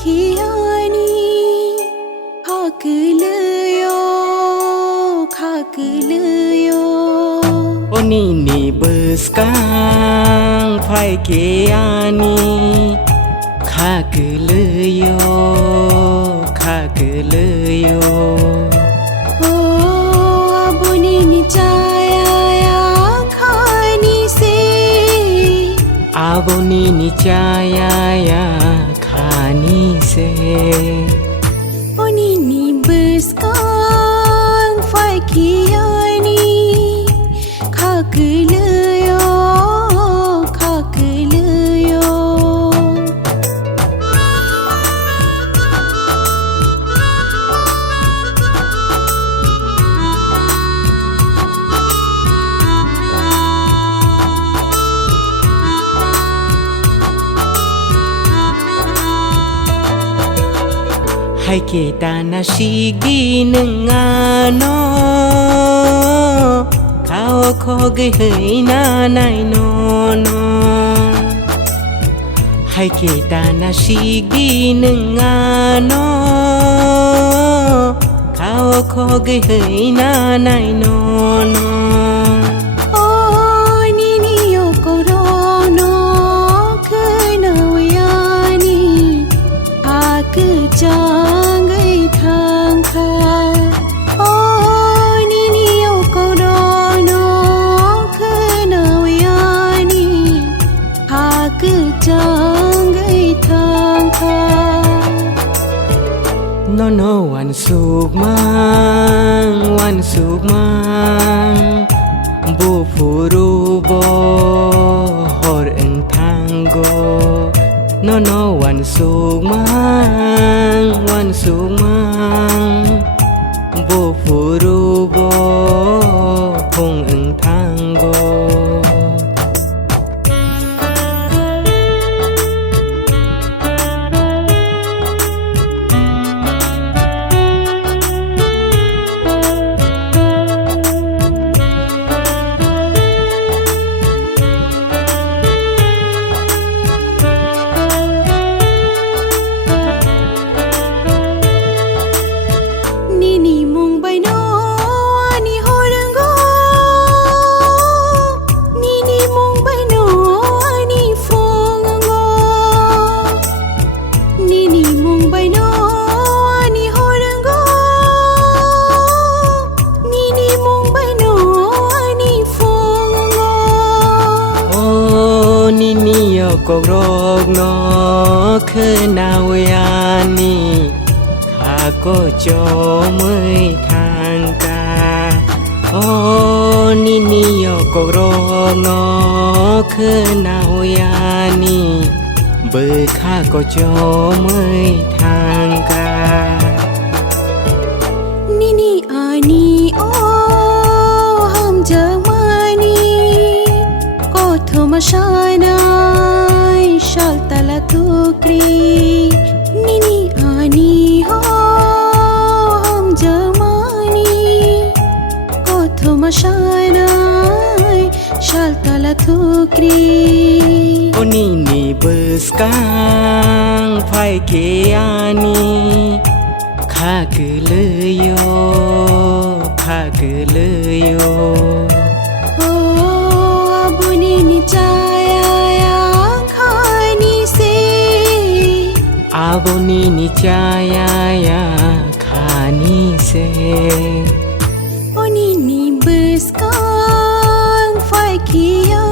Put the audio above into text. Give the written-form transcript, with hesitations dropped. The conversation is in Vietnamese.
kiani hakuluyo Oni ni beskang phai kiani khakuluyo abuni ni chaya ya khani se Aboni ni chaya ya khani se Oni ni beskang phai kiani khakuluyo Hai kita nasigi nengano Kau khoge hei na nai no Hai kita nasigi nengano Kau khoge hei na nai no Nini yo korono kenawayani aku jangai thangkha Nini yo korono kenawayani aku jangai thangkha No one suk mang Bu phuru bo hor eng thango No one suk mang Bu phuru bo hong eng thango Nini mung bai no ani horango Nini mung bai no ani fongango Nini mung bai no ani horango Nini mung bai no ani fongango Nini yo kogrog no khenawayani Ko cho mới thang ca Nini yo kogro no khnào ya ni Bơ kha ko cho mới thang ca Nini ani ham jamani Ko thoma shanai shal tala tukri Nini ani Mashanai shal tala thukri Nini beskang phai kiani khakuluyo abuni ni chaya ya khani se Aboni ni chaya ya khani se Nini beskang phai kiani